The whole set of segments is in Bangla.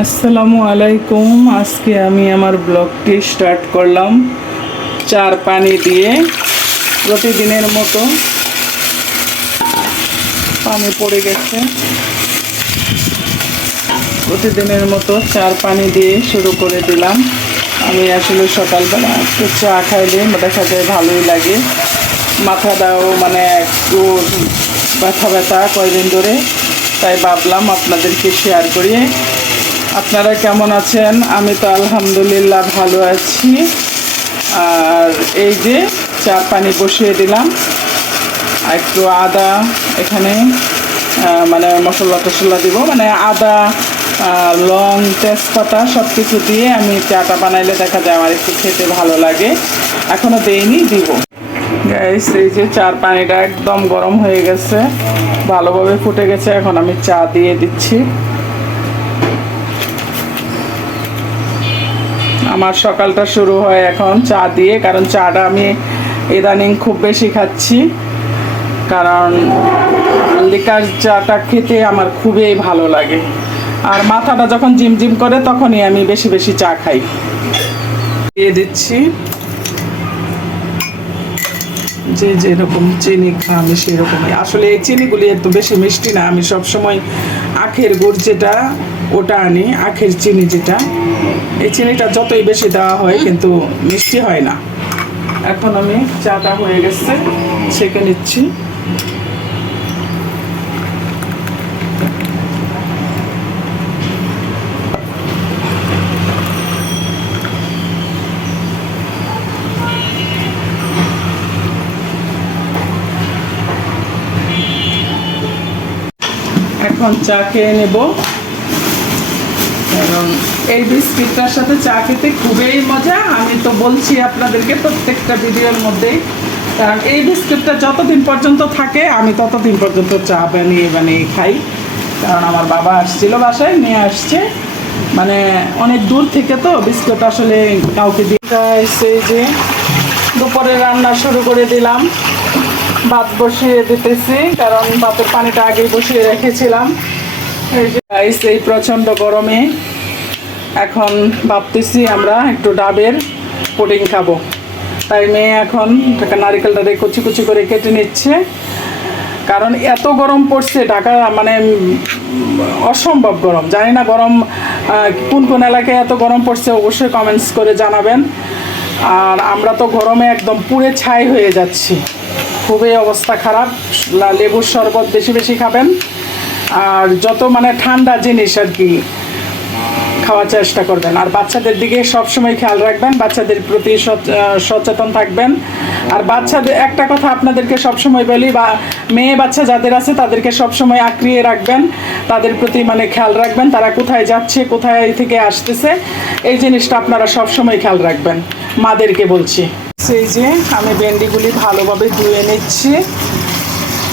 আসসালামু আলাইকুম। আজকে আমি আমার ব্লগটি স্টার্ট করলাম চার পানি দিয়ে। প্রতিদিনের মতো পানি পড়ে গেছে, প্রতিদিনের মতো চার পানি দিয়ে শুরু করে দিলাম। আমি আসলে সকালবেলা একটু চা খাইলে দেখা যায় ভালোই লাগে। মাথাটাও একটু ব্যথা ব্যথা কয়দিন ধরে, তাই ভাবলাম আপনাদেরকে শেয়ার করি। আপনারা কেমন আছেন? আমি তো আলহামদুলিল্লাহ ভালো আছি। আর এই যে চা পানি বসিয়ে দিলাম, একটু আদা এখানে মশলা টশলা দিব, আদা, লং, তেজপাতা সব কিছু দিয়ে আমি চাটা বানাইলে দেখা যায় আমার একটু খেতে ভালো লাগে। এখনও দেইনি, দিব। গাইস, এই যে চার পানিটা একদম গরম হয়ে গেছে, ভালোভাবে ফুটে গেছে। এখন আমি চা দিয়ে দিচ্ছি। আমার সকালটা শুরু হয় এখন চা দিয়ে, কারণ চাটা আমি ইদানিং খুব বেশি খাচ্ছি, কারণ লিকার চাটা খেতে আমার খুবই ভালো লাগে। আর মাথাটা যখন জিমজিম করে তখনই আমি বেশি বেশি চা খাই। দিয়ে দিচ্ছি যে যেরকম চিনি খা আমি সেরকমই। আসলে এই চিনিগুলি এত বেশি মিষ্টি না। আমি সবসময় আখের গুড় যেটা ওটা আনি, আখের চিনি যেটা, এই চিনিটা যতই বেশি দেওয়া হয় কিন্তু মিষ্টি হয় না। এখন আমি চাটা হয়ে গেছে, ছেঁকে নিচ্ছি। এখন চা খেয়ে নেব, কারণ এই বিস্কিটটার সাথে চা খেতে খুবই মজা। আমি তো বলছি আপনাদেরকে প্রত্যেকটা ভিডিওর মধ্যেই, কারণ এই বিস্কিটটা যতদিন পর্যন্ত থাকে আমি ততদিন পর্যন্ত চা বানিয়ে বানিয়ে খাই। কারণ আমার বাবা আসছিল, বাসায় নিয়ে আসছে, অনেক দূর থেকে, তো বিস্কুট আসলে কাউকে দিয়ে। এই যে দুপুরে রান্না শুরু করে দিলাম, ভাত বসিয়ে দিতেছি, কারণ ভাতের পানিটা আগেই বসিয়ে রেখেছিলাম। এই প্রচণ্ড গরমে এখন ভাবতেছি আমরা একটু ডাবের পুডিং খাবো। তাই মেয়ে এখন নারিকেলটা কুচি কুচি করে কেটে নিচ্ছে, কারণ এত গরম পড়ছে ঢাকা, অসম্ভব গরম। জানি না গরম কোন কোন এলাকায় এত গরম পড়ছে, অবশ্যই কমেন্টস করে জানাবেন। আর আমরা তো গরমে একদম পুড়ে ছাই হয়ে যাচ্ছি, খুবই অবস্থা খারাপ। লেবুর শরবত বেশি বেশি খাবেন, আর যত ঠান্ডা জিনিস আর কি খাওয়ার চেষ্টা করবেন। আর বাচ্চাদের দিকে সবসময় খেয়াল রাখবেন, বাচ্চাদের প্রতি সচেতন থাকবেন। আর বাচ্চাদের একটা কথা আপনাদেরকে সবসময় বলি, বা মেয়ে বাচ্চা যাদের আছে তাদেরকে সবসময় আঁকড়িয়ে রাখবেন, তাদের প্রতি খেয়াল রাখবেন, তারা কোথায় যাচ্ছে, কোথায় থেকে আসতেছে, এই জিনিসটা আপনারা সবসময় খেয়াল রাখবেন, মাদেরকে বলছি। সেই যে আমি ভেন্ডিগুলি ভালোভাবে ধুয়ে নিচ্ছি।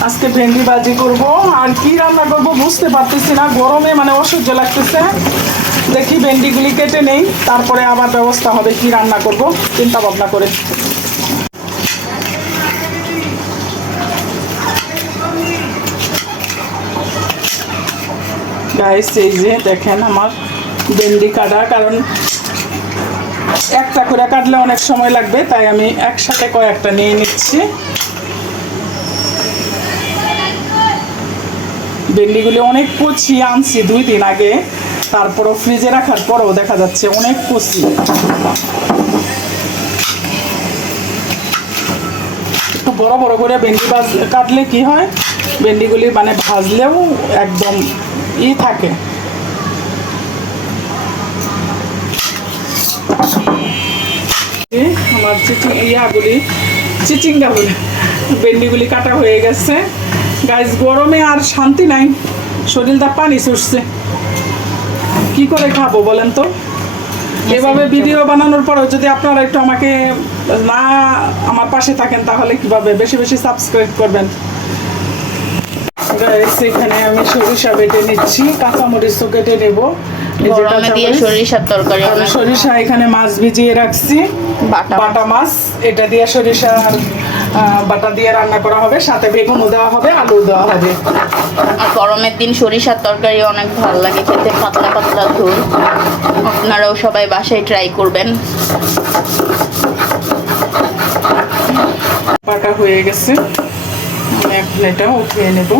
আজকে ভেন্ডি ভাজি করব, আর কি রান্না করব বুঝতে পারতেছি না, গরমে অসহ্য লাগতেছে। দেখি ভেন্ডিগুলি কেটে নেই, তারপরে আবার ব্যবস্থা হবে কি রান্না করব চিন্তা ভাবনা করে। গাইস, এই যে দেখেন আমার ভেন্ডি কাটা, কারণ একটা করে কাটলে অনেক সময় লাগবে, তাই আমি একসাথে কয়েকটা নিয়ে নিচ্ছি। ভেন্ডিগুলি অনেক কচি আনছি 2 দিন আগে, তারপরও ফ্রিজে রাখার পরেও দেখা যাচ্ছে অনেক কচি। একটু বড় বড় করে ভেন্ডি কাটলে কি হয়, ভেন্ডিগুলি ভাজলেও একদম থাকে। আমার চিচিঙ্গা বলে ভেন্ডিগুলি কাটা হয়ে গেছে। গাইস, গরমে আর শান্তি নাই, শরীরটা পানি ছুটছে, কি করে খাবো বলেন তো? এভাবে ভিডিও বানানোর পরেও যদি আপনারা একটু আমাকে না আমার পাশে থাকেন, তাহলে কিভাবে? বেশি বেশি সাবস্ক্রাইব করবেন। গাইস, এখানে আমি সরিষা বেটে নিচ্ছি, কাঁচামরিচও কেটে নেব। সরিষার তরকারি, সরিষা এখানে মাছ ভিজিয়ে রাখছি, বাটা মাছ, এটা দিয়ে সরিষা বাটা দিয়ে রান্না করা হবে, সাথে বেগুনও দেওয়া হবে, আলু দেওয়া হবে। গরমের দিন সরিষার তরকারি অনেক ভালো লাগে খেতে, পাতলা পাতলা মশলার ঝোল। আপনারাও সবাই বাসায় ট্রাই করবেন। বাটা হয়ে গেছে, আমি এখন এটা উঠিয়ে নেব।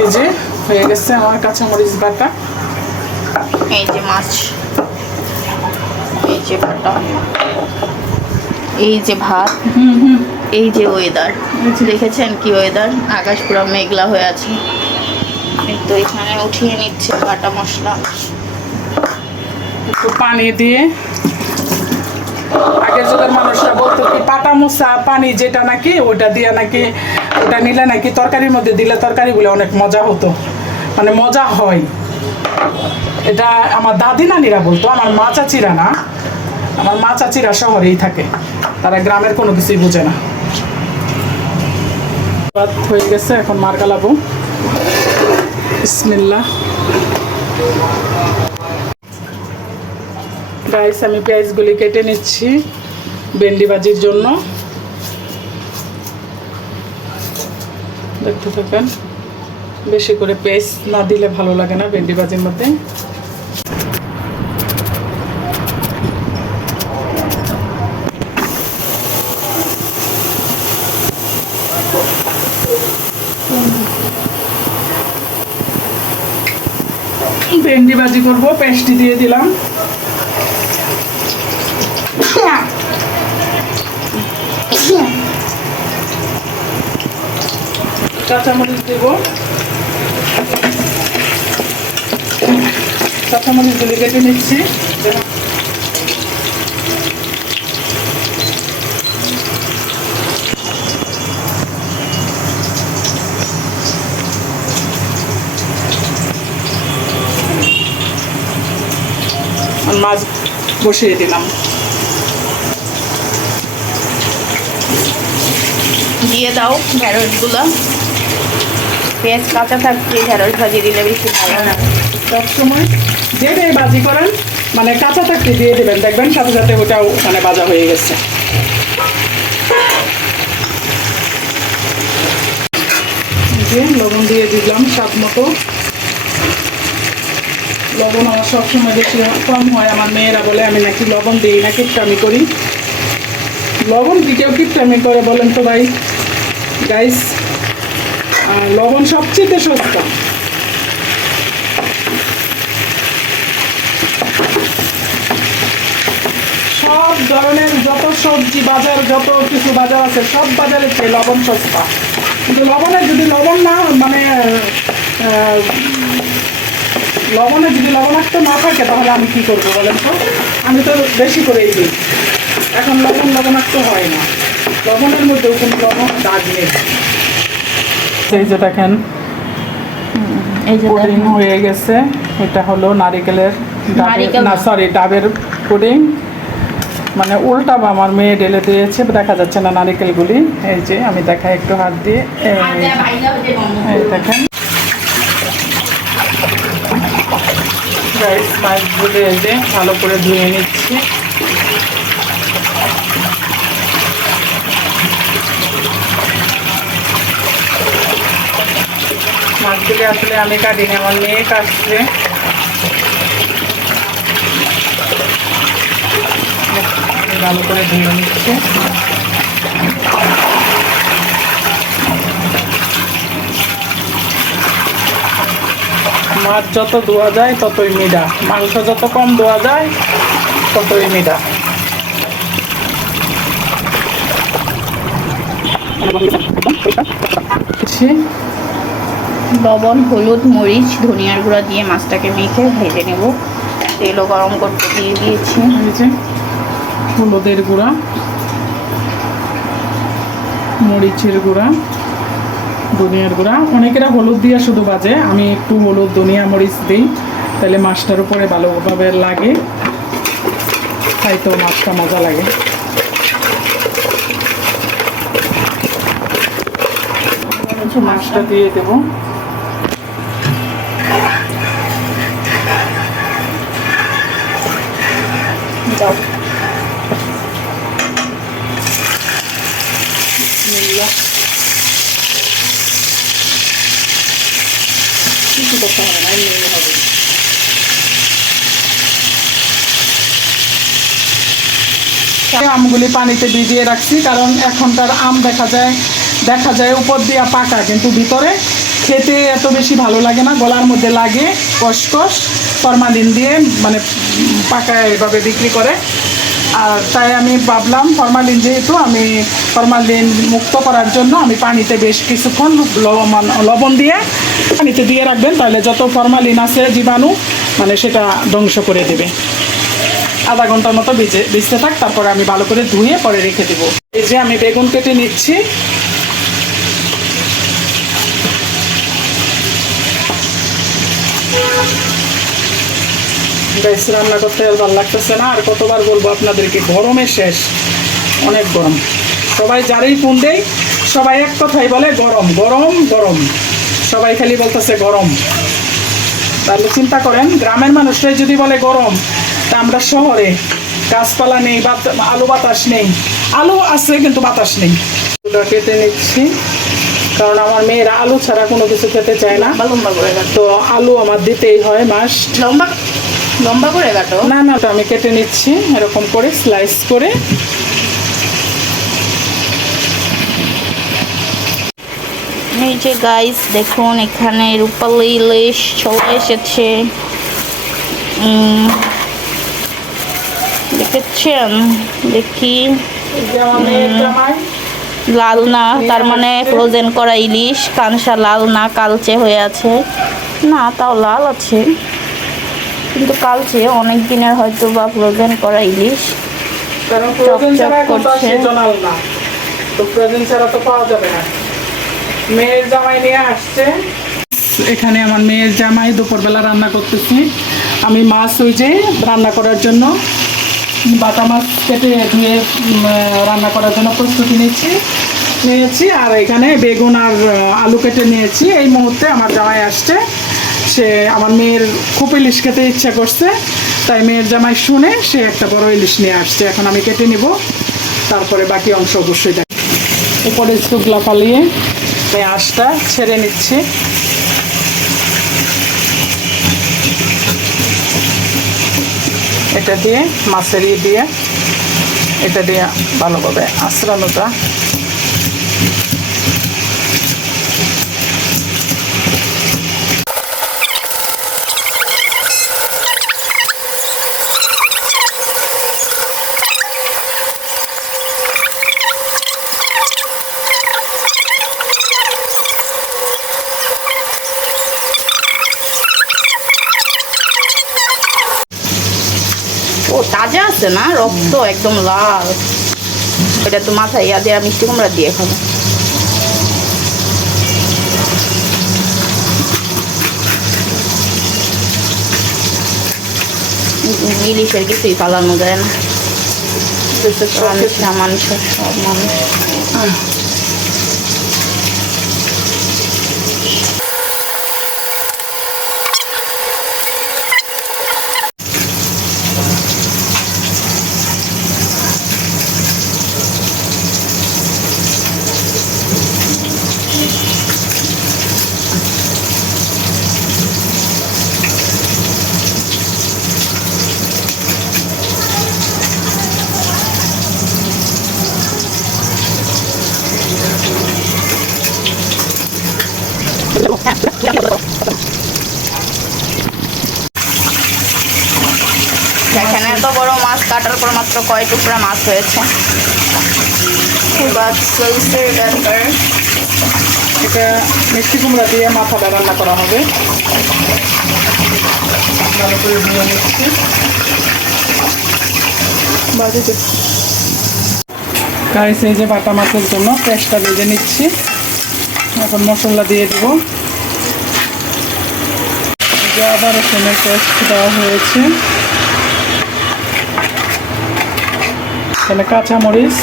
এই যে হয়ে গেছে আমার কাঁচামরিচ বাটা। এই যে মাছ, এই যে বাটা, এই যে ভাত, এই যে ওয়েদার দেখেছেন কি ওয়েদার, আকাশ পুরো মেঘলা হয়ে আছে। তো এখানে উঠিয়ে নিচ্ছে বাটা মশলা। একটু পানি দিয়ে, আগের যুগের মানুষরা বলতো কি পাটা মোছা পানি যেটা নাকি ওটা দিয়ে নাকি, ওটা নিলে নাকি তরকারির মধ্যে দিলে তরকারিগুলো অনেক মজা হতো, মানে মজা হয়। এটা আমার দাদি নানিরা বলতো, আমার মা চাচিরা না। আমার মা চাচিরা শহরেই থাকে, তারা গ্রামের কোনো কিছুই বোঝে না। ভাত হয়ে গেছে, এখন মার গালাবো। বিসমিল্লাহ। গাইস, আমি পেঁয়াজগুলি কেটে নিচ্ছি ভেন্ডি ভাজির জন্য। দেখতে থাকেন, বেশি করে পেঁয়াজ না দিলে ভালো লাগে না ভেন্ডি ভাজির মধ্যে। ভেন্ডি ভাজি করবো, পেস্টটি দিয়ে দিলাম। কাঁচামরিচ দেব, কাঁচামরিচ গুলি কেটে নিচ্ছি। মাছ বসিয়ে দিলাম। দিয়ে দাও ঢেঁড়সগুলো। পেঁয়াজ কাঁচা থাকতে ঢেঁড়স ভাজি দিলে বেশি ভালো। সবসময় যেটাই ভাজি করেন মানে কাঁচা থাকতে দিয়ে দেবেন, দেখবেন সাথে সাথে ওটাও মানে ভাজা হয়ে গেছে। লবণ দিয়ে দিলাম স্বাদ মতো। লবণ আমার সবসময় বেশি কম হয়, আমার মেয়েরা বলে আমি নাকি লবণ দিই না, কিপটামি করি। লবণ দিকেও কিপটামি করে বলেন তো ভাই? গাইস, লবণ সবচেয়ে সস্তা। সব ধরনের যত সবজি বাজার, যত কিছু বাজার আছে সব বাজারে চেয়ে লবণ সস্তা। কিন্তু লবণে যদি লবণ না মানে লবণে যদি লবণাক্ত না থাকে তাহলে আমি কি করবো বলেন তো? আমি তো বেশি করেই দিই। এখন লবণাক্ত হয় না, লবণের মধ্যেও কোনো লবণ দাগ নেই। এই যে দেখেন এই যে পুডিং হয়ে গেছে। এটা হলো নারিকেলের, না সরি ডাবের পুডিং। মানে উল্টা আমার মেয়ে ঢেলে দিয়েছে, দেখা যাচ্ছে না নারিকেলগুলি। এই যে আমি দেখাই একটু হাত দিয়ে, এই দেখেন মাছগুলি এই যে ভালো করে ধুয়ে নিচ্ছি। মাছগুলি আসলে আমি কাটিনি, আমার মেয়ে কাটছে। ভালো করে ধুয়ে নিচ্ছে। মাছ যত ধোয়া যায় ততই মিঠা, মাংস যত কম ধোয়া যায় ততই মিঠা। লবণ, হলুদ, মরিচ, ধনিয়ার গুঁড়া দিয়ে মাছটাকে মেখে ভেজে নেব। তেলও গরম করতে দিয়ে দিয়েছি। হলুদের গুঁড়া, মরিচের গুঁড়া, ধনিয়ার গুঁড়া। অনেকেরা হলুদ দিয়ে শুধু ভাজে, আমি একটু হলুদ ধনিয়া মরিচ দিই, তাহলে মাছটার উপরে ভালোভাবে লাগে, খাইতেও মাছটা মজা লাগে। মাছটা দিয়ে দেব। দাও। বিসমিল্লাহ। কিছু করতে হবে না, এমনি হবে। আমগুলি পানিতে ভিজিয়ে রাখছি, কারণ এখনকার আম দেখা যায় উপর দিয়ে পাকা, কিন্তু ভিতরে খেতে এত বেশি ভালো লাগে না, গলার মধ্যে লাগে কসকস। ফরমালিন দিয়ে মানে পাকা এভাবে বিক্রি করে। আর তাই আমি ভাবলাম ফরমালিন যেহেতু, আমি ফরমালিন মুক্ত করার জন্য আমি পানিতে বেশ কিছুক্ষণ লবণ দিয়ে পানিতে দিয়ে রাখবেন, তাহলে যত ফরমালিন আছে জীবাণু মানে সেটা ধ্বংস করে দেবে। আধা ঘন্টার মতো ভিজতে থাক, তারপরে আমি ভালো করে ধুয়ে পরে রেখে দেবো। এই যে আমি বেগুন কেটে নিচ্ছি। বেশ রান্না করতে ভালো লাগতেছে না, আর কতবার বলবো আপনাদেরকে, গরমে শেষ, অনেক গরম। সবাই যারই ফোন দেই সবাই এক কথাই বলে গরম গরম গরম, সবাই খালি বলতেছে গরম। তাহলে চিন্তা করেন, গ্রামের মানুষরাই যদি বলে গরম, তা আমরা শহরে গাছপালা নেই, আলো বাতাস নেই, আলো আছে কিন্তু বাতাস নেই। কেটে নিচ্ছি, কারণ আমার মেয়েরা আলু ছাড়া কোনো কিছু খেতে চায় না। লম্বা করে কাটো। তো আলু আমার দিতেই হয় মাস্ট। লম্বা করে কাটো। না না, তো আমি কেটে নিচ্ছি এরকম করে স্লাইস করে। এই যে গাইস দেখুন, এখানে রূপালী ইলিশ চলে এসেছে। দেখেছেন? দেখি। লাল না, তার মানে ফ্রোজেন করা ইলিশ। কানসা লাল না, কালচে হয়ে আছে। না, তাও লাল আছে, কিন্তু কালচে। অনেক দিনের হয়তো বা ফ্রোজেন করা ইলিশ। কারণ ফ্রোজেন ছাড়া তো সিজনাল না, তো ফ্রোজেন ছাড়া তো পাওয়া যাবে না। মেয়ের জামাই নিয়ে আসছে। এখানে আমার মেয়ের জামাই দুপুরবেলা রান্না করতেছি। আমি মাছ ওই যে রান্না করার জন্য বাটা মাছ কেটে ধুয়ে রান্না করার জন্য প্রস্তুতি নিয়েছি। আর এখানে বেগুন আর আলু কেটে নিয়েছি। এই মুহূর্তে আমার জামাই আসছে, সে আমার মেয়ের খুব ইলিশ খেতে ইচ্ছা করছে, তাই মেয়ের জামাই শুনে সে একটা বড় ইলিশ নিয়ে আসছে। এখন আমি কেটে নিব, তারপরে বাকি অংশ অবশ্যই দেখ। উপরে চুগলা পালিয়ে আঁশটা ছেড়ে নিচ্ছি। এটা দিয়ে মাছের দিয়ে এটা দিয়ে ভালোভাবে আঁচড়ানোটা। ও তাজা আছে না, রক্ত একদম লাল। এটা তো মাথায় ইয়া দেওয়া মিষ্টি কুমড়া দিয়ে খাবো। ইলিশের কিছুই পালানো যায় না, মানুষ সব মানুষ। এখানে এত বড় মাছ কাটার পর মাত্র কয় টুকরা মাছ হয়েছে। এটা মিষ্টি কুমড়া দিয়ে মাথাটা রান্না করা হবে। ভালো করে ধুয়ে নিচ্ছি। গাইস, এই যে বাটা মাছের জন্য পেস্টটা ভেজে নিচ্ছি। এখন মশলা দিয়ে দেবো। আদা রসুনের পেস্ট দেওয়া হয়েছে, এখানে কাঁচামরিচ,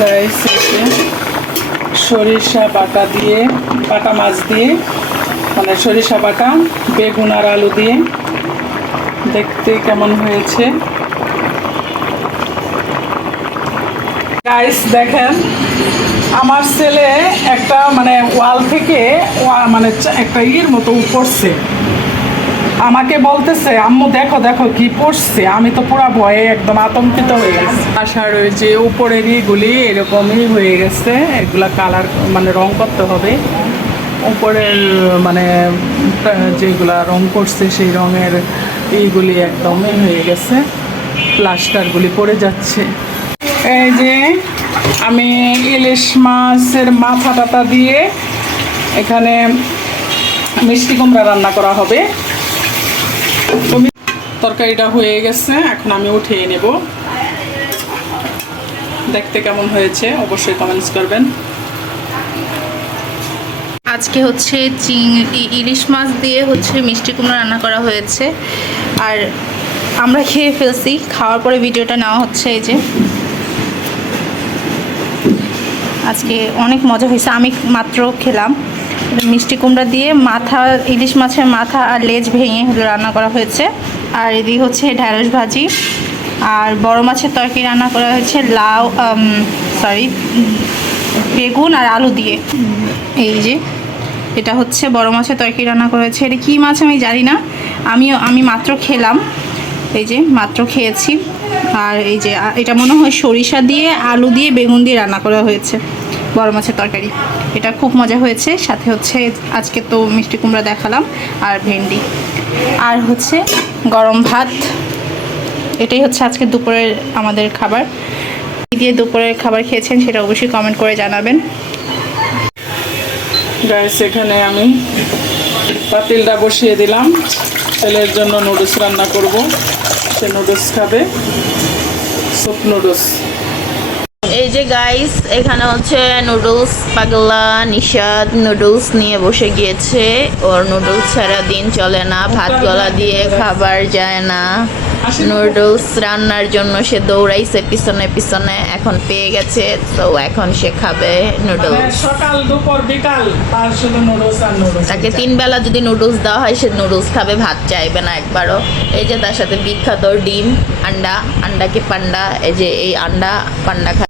গাইস সরিষা বাটা দিয়ে, বাটা মাছ দিয়ে, মানে সরিষা বাটা, বেগুন আর আলু দিয়ে দেখতে কেমন হয়েছে। গাইস দেখেন, আমার ছেলে একটা মানে ওয়াল থেকে মানে একটা ইয়ের মতো পড়ছে, আমাকে বলতেছে আম্মু দেখো দেখো কি পড়ছে। আমি তো পুরো ভয়ে একদম আতঙ্কিত হয়ে গেছি। আশার ওই যে উপরের ইগুলি এরকমই হয়ে গেছে, এগুলা কালার মানে রং করতে হবে। উপরের মানে যেগুলা রং করছে সেই রঙের এইগুলি একদমই হয়ে গেছে, প্লাস্টারগুলি পড়ে যাচ্ছে। এই যে আমি ইলিশ মাছের মাথা টাতা দিয়ে এখানে মিষ্টি কুমড়া রান্না করা হবে। তরকারিটা হয়ে গেছে, এখন আমি উঠিয়ে নেব। দেখতে কেমন হয়েছে অবশ্যই কমেন্টস করবেন। আজকে হচ্ছে ইলিশ মাছ দিয়ে হচ্ছে মিষ্টি কুমড়া রান্না করা হয়েছে, আর আমরা খেয়ে ফেলছি। খাওয়ার পরে ভিডিওটা নেওয়া হচ্ছে। এই যে আজকে অনেক মজা হয়েছে, আমি মাত্র খেলাম। মিষ্টি কুমড়া দিয়ে মাথা, ইলিশ মাছের মাথা আর লেজ ভেঙে রান্না করা হয়েছে। আর এদিকে হচ্ছে ঢ্যাঁড়স ভাজি, আর বড় মাছের তরকারি রান্না করা হয়েছে বেগুন আর আলু দিয়ে। এই যে এটা হচ্ছে বড় মাছের তরকারি রান্না করা হয়েছে। এটা কী মাছ আমি জানি না, আমি মাত্র খেলাম, এই যে মাত্র খেয়েছি। আর এই যে এটা মনে হয় সরিষা দিয়ে, আলু দিয়ে, বেগুন দিয়ে রান্না করা হয়েছে বড় মাছের তরকারি। এটা খুব মজা হয়েছে। সাথে হচ্ছে আজকে তো মিষ্টি কুমড়া দেখালাম, আর ভেন্ডি, আর হচ্ছে গরম ভাত। এটাই হচ্ছে আজকে দুপুরের আমাদের খাবার। কী দিয়ে দুপুরের খাবার খেয়েছেন সেটা অবশ্যই কমেন্ট করে জানাবেন। গাইস এখানে আমি পাতিলটা বসিয়ে দিলাম, ছেলের জন্য নুডলস রান্না করব। সে নুডলস খাবে, স্যুপ নুডলস। এই যে গাইস, এখানে হচ্ছে নুডলস, পাগলা নিশাদ নুডলস নিয়ে বসে গিয়েছে। ওর নুডলস ছাড়া দিন চলে না, ভাত গলা দিয়ে খাবার যায় না। নুডলস রান্নার জন্য সে দৌড়াইছে পিছনে পিছনে, এখন পেয়ে গেছে, তো এখন সে খাবে নুডলস। সকাল দুপুর বিকাল তার শুধু নুডলস আর নুডলস। তাকে 3 বেলা যদি নুডলস দেওয়া হয় সে নুডলস খাবে, ভাত চাইবে না একবারও। এই যে তার সাথে বিখ্যাত ডিম, আন্ডা, আন্ডা কি পান্ডা, এই যে এই আন্ডা পান্ডা খায়।